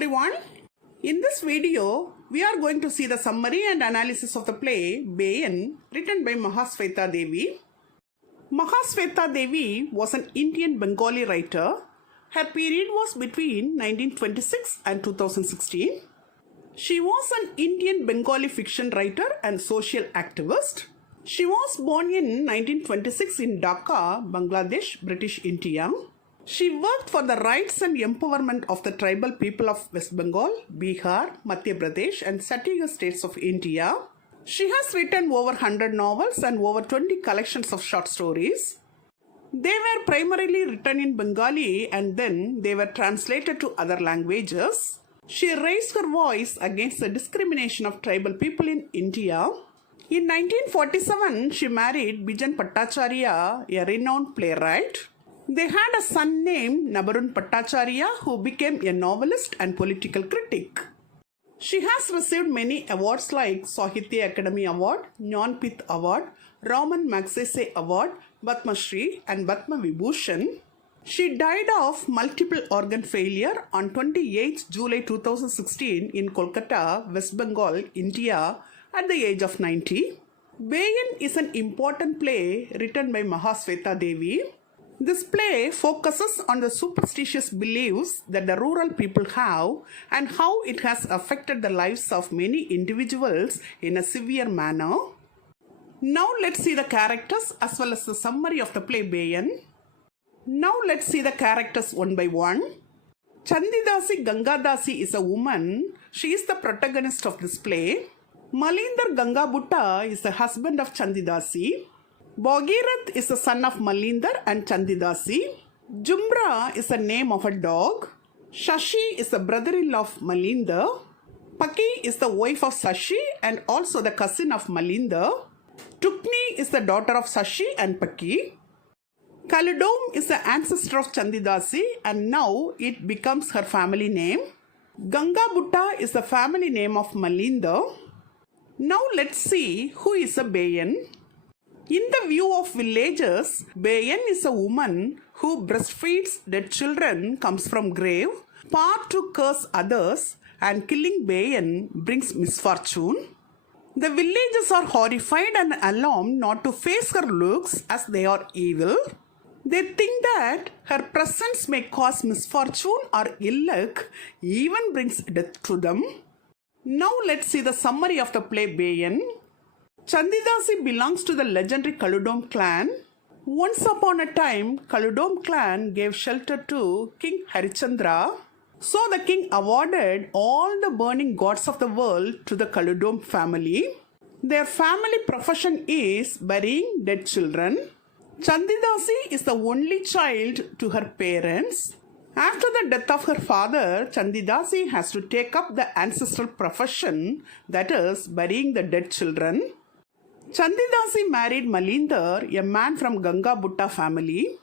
everyone. In this video, we are going to see the summary and analysis of the play Bayen, written by Mahasweta Devi. Mahasweta Devi was an Indian Bengali writer. Her period was between 1926 and 2016. She was an Indian Bengali fiction writer and social activist. She was born in 1926 in Dhaka, Bangladesh, British India. She worked for the rights and empowerment of the tribal people of West Bengal, Bihar, Madhya Pradesh and Chhattisgarh states of India. She has written over 100 novels and over 20 collections of short stories. They were primarily written in Bengali and then they were translated to other languages. She raised her voice against the discrimination of tribal people in India. In 1947, she married Bijan Bhattacharya, a renowned playwright. They had a son named Nabarun Bhattacharya who became a novelist and political critic. She has received many awards like Sahitya Academy Award, Jnanpith Award, Raman Magsaysay Award, Padma Shri and Padma Vibhushan. She died of multiple organ failure on 28 July 2016 in Kolkata, West Bengal, India at the age of 90. Bayen is an important play written by Mahasweta Devi. This play focuses on the superstitious beliefs that the rural people have and how it has affected the lives of many individuals in a severe manner. Now let's see the characters as well as the summary of the play Bayen. Now let's see the characters one by one. Chandidasi Gangadasi is a woman. She is the protagonist of this play. Malinder Gangabutta is the husband of Chandidasi. Bhagirath is the son of Malinder and Chandidasi. Jumra is the name of a dog. Shashi is the brother-in-law of Malinder. Paki is the wife of Sashi and also the cousin of Malinder. Tukni is the daughter of Sashi and Paki. Kaludom is the ancestor of Chandidasi and now it becomes her family name. Gangabutta is the family name of Malinder. Now let's see who is a Bayen. In the view of villagers, Bayen is a woman who breastfeeds dead children, comes from grave, power to curse others, and killing Bayen brings misfortune. The villagers are horrified and alarmed not to face her looks as they are evil. They think that her presence may cause misfortune or ill luck, even brings death to them. Now let's see the summary of the play Bayen. Chandidasi belongs to the legendary Kaludom clan. Once upon a time, Kaludom clan gave shelter to King Harichandra. So the king awarded all the burning gods of the world to the Kaludom family. Their family profession is burying dead children. Chandidasi is the only child to her parents. After the death of her father, Chandidasi has to take up the ancestral profession, that is, burying the dead children. Chandidasi married Malinder, a man from Gangabutta family.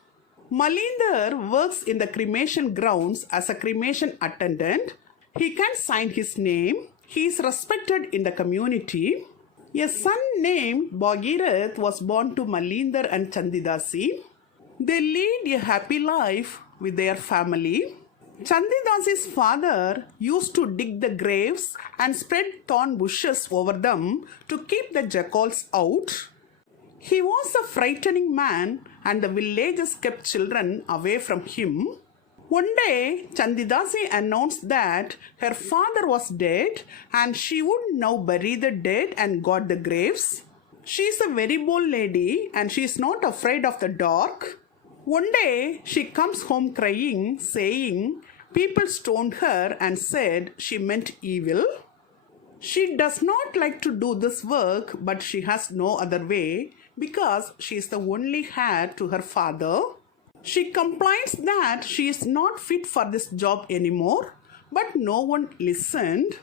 Malinder works in the cremation grounds as a cremation attendant. He can sign his name. He is respected in the community. A son named Bhagirath was born to Malinder and Chandidasi. They lead a happy life with their family. Chandidasi's father used to dig the graves and spread thorn bushes over them to keep the jackals out. He was a frightening man and the villagers kept children away from him. One day, Chandidasi announced that her father was dead and she would now bury the dead and guard the graves. She is a very bold lady and she is not afraid of the dark. One day, she comes home crying, saying, people stoned her and said she meant evil. She does not like to do this work, but she has no other way because she is the only heir to her father. She complains that she is not fit for this job anymore, but no one listened.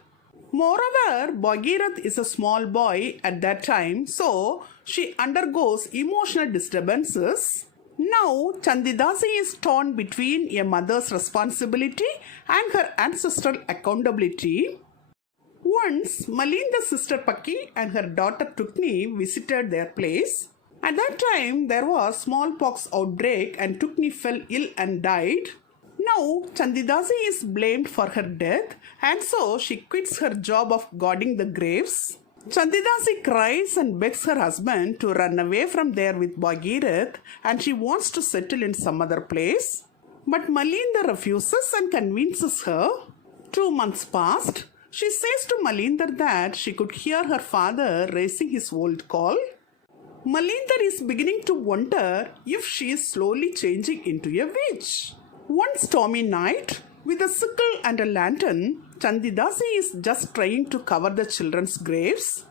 Moreover, Bhagirath is a small boy at that time, so she undergoes emotional disturbances. Now, Chandidasi is torn between a mother's responsibility and her ancestral accountability. Once, Malinda's sister Paki and her daughter Tukni visited their place. At that time, there was smallpox outbreak and Tukni fell ill and died. Now, Chandidasi is blamed for her death and so she quits her job of guarding the graves. Chandidasi cries and begs her husband to run away from there with Bhagirath and she wants to settle in some other place. But Malinder refuses and convinces her. 2 months passed. She says to Malinder that she could hear her father raising his old call. Malinder is beginning to wonder if she is slowly changing into a witch. One stormy night, with a sickle and a lantern, Chandidasi is just trying to cover the children's graves.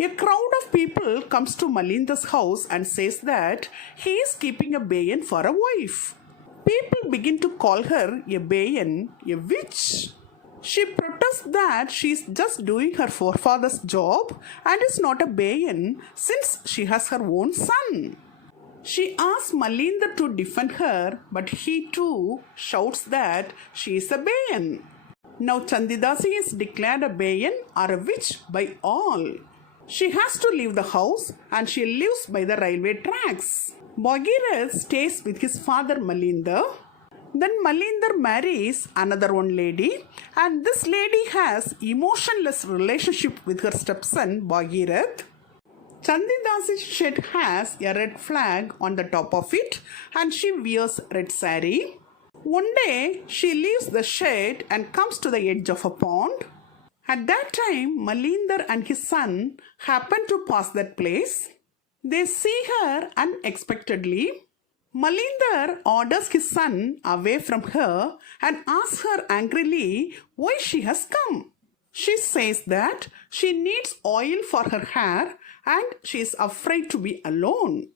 A crowd of people comes to Malinda's house and says that he is keeping a Bayen for a wife. People begin to call her a Bayen, a witch. She protests that she is just doing her forefather's job and is not a Bayen since she has her own son. She asks Malinder to defend her, but he too shouts that she is a Bayen. Now Chandidasi is declared a Bayen or a witch by all. She has to leave the house and she lives by the railway tracks. Bhagirath stays with his father Malinder. Then Malinder marries another one lady and this lady has emotionless relationship with her stepson Bhagirath. Chandidasi's shed has a red flag on the top of it and she wears red sari. One day she leaves the shed and comes to the edge of a pond. At that time Malinder and his son happen to pass that place. They see her unexpectedly. Malinder orders his son away from her and asks her angrily why she has come. She says that she needs oil for her hair and she is afraid to be alone.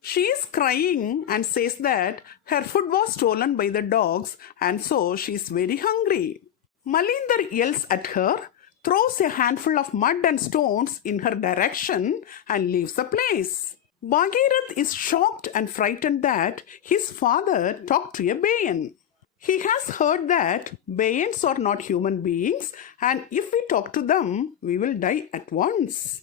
She is crying and says that her food was stolen by the dogs and so she is very hungry. Malinder yells at her, throws a handful of mud and stones in her direction and leaves the place. Bhagirath is shocked and frightened that his father talked to a Bayen. He has heard that Bayens are not human beings and if we talk to them, we will die at once.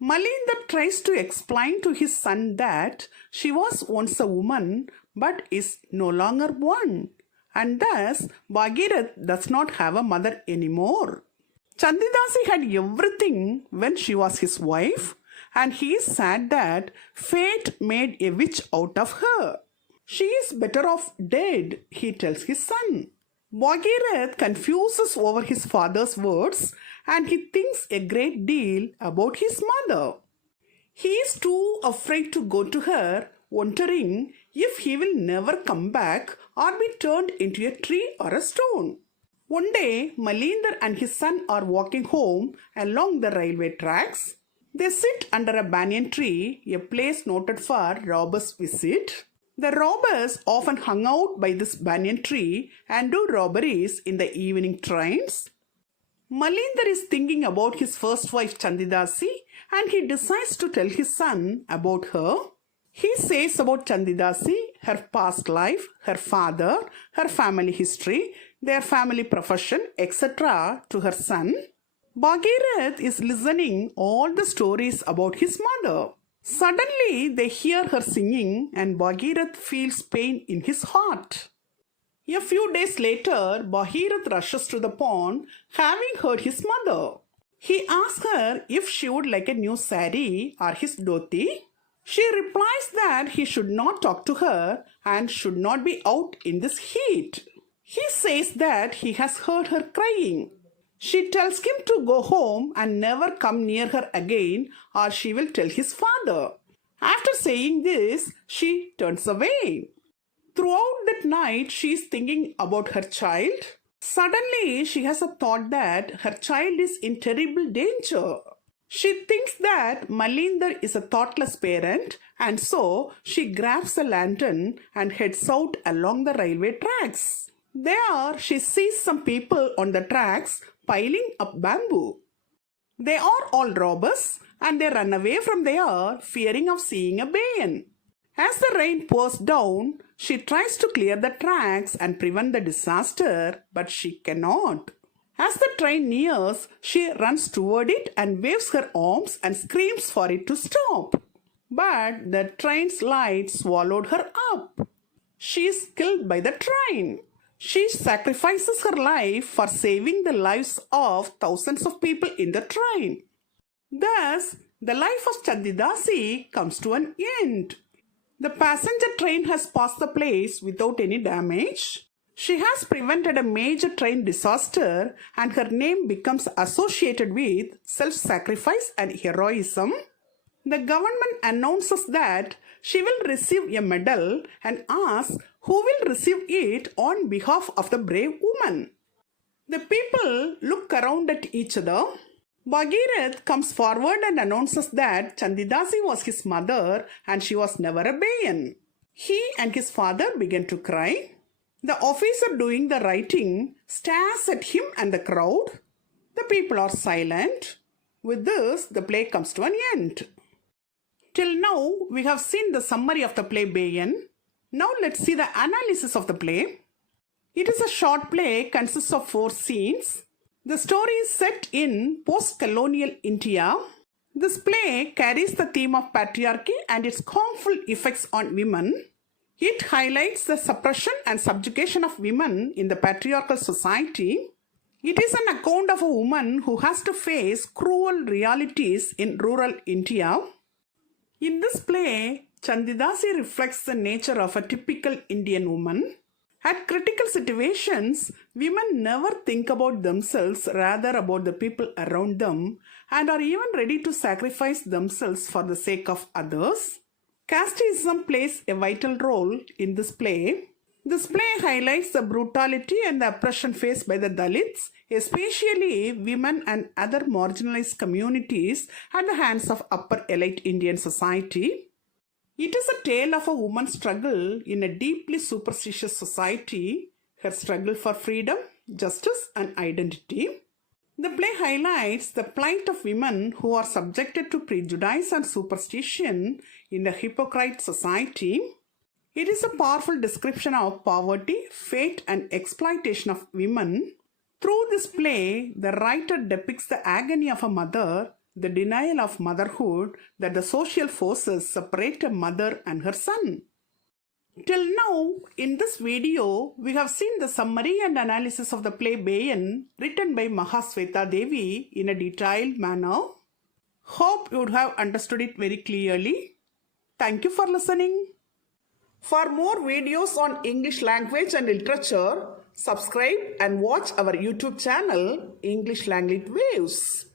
Malinder tries to explain to his son that she was once a woman but is no longer one and thus Bhagirath does not have a mother anymore. Chandidasi had everything when she was his wife and he is sad that fate made a witch out of her. She is better off dead, he tells his son. Bhagirath confuses over his father's words and he thinks a great deal about his mother. He is too afraid to go to her, wondering if he will never come back or be turned into a tree or a stone. One day, Malinder and his son are walking home along the railway tracks. They sit under a banyan tree, a place noted for robbers' visit. The robbers often hung out by this banyan tree and do robberies in the evening trains. Malinder is thinking about his first wife Chandidasi and he decides to tell his son about her. He says about Chandidasi, her past life, her father, her family history, their family profession, etc. to her son. Bhagirath is listening all the stories about his mother. Suddenly they hear her singing and Bhagirath feels pain in his heart. A few days later, Bhagirath rushes to the pond having heard his mother. He asks her if she would like a new sari or his dhoti. She replies that he should not talk to her and should not be out in this heat. He says that he has heard her crying. She tells him to go home and never come near her again or she will tell his father. After saying this, she turns away. Throughout that night, she is thinking about her child. Suddenly, she has a thought that her child is in terrible danger. She thinks that Malinder is a thoughtless parent and so she grabs a lantern and heads out along the railway tracks. There, she sees some people on the tracks piling up bamboo. They are all robbers and they run away from there fearing of seeing a Bayen. As the rain pours down, she tries to clear the tracks and prevent the disaster, but she cannot. As the train nears, she runs toward it and waves her arms and screams for it to stop. But the train's light swallowed her up. She is killed by the train. She sacrifices her life for saving the lives of thousands of people in the train. Thus, the life of Chandidasi comes to an end. The passenger train has passed the place without any damage. She has prevented a major train disaster and her name becomes associated with self-sacrifice and heroism. The government announces that she will receive a medal and asks who will receive it on behalf of the brave woman. The people look around at each other. Bhagirath comes forward and announces that Chandidasi was his mother and she was never a Bayen. He and his father begin to cry. The officer doing the writing stares at him and the crowd. The people are silent. With this, the play comes to an end. Till now, we have seen the summary of the play Bayen. Now let's see the analysis of the play. It is a short play, consists of 4 scenes. The story is set in post-colonial India. This play carries the theme of patriarchy and its harmful effects on women. It highlights the suppression and subjugation of women in the patriarchal society. It is an account of a woman who has to face cruel realities in rural India. In this play, Chandidasi reflects the nature of a typical Indian woman. At critical situations, women never think about themselves, rather about the people around them, and are even ready to sacrifice themselves for the sake of others. Casteism plays a vital role in this play. This play highlights the brutality and the oppression faced by the Dalits, especially women and other marginalized communities at the hands of upper elite Indian society. It is a tale of a woman's struggle in a deeply superstitious society, her struggle for freedom, justice, and identity. The play highlights the plight of women who are subjected to prejudice and superstition in a hypocrite society. It is a powerful description of poverty, fate, and exploitation of women. Through this play, the writer depicts the agony of a mother, the denial of motherhood, that the social forces separate a mother and her son. Till now, in this video, we have seen the summary and analysis of the play Bayen, written by Mahasweta Devi in a detailed manner. Hope you would have understood it very clearly. Thank you for listening. For more videos on English language and literature, subscribe and watch our YouTube channel, English Language Waves.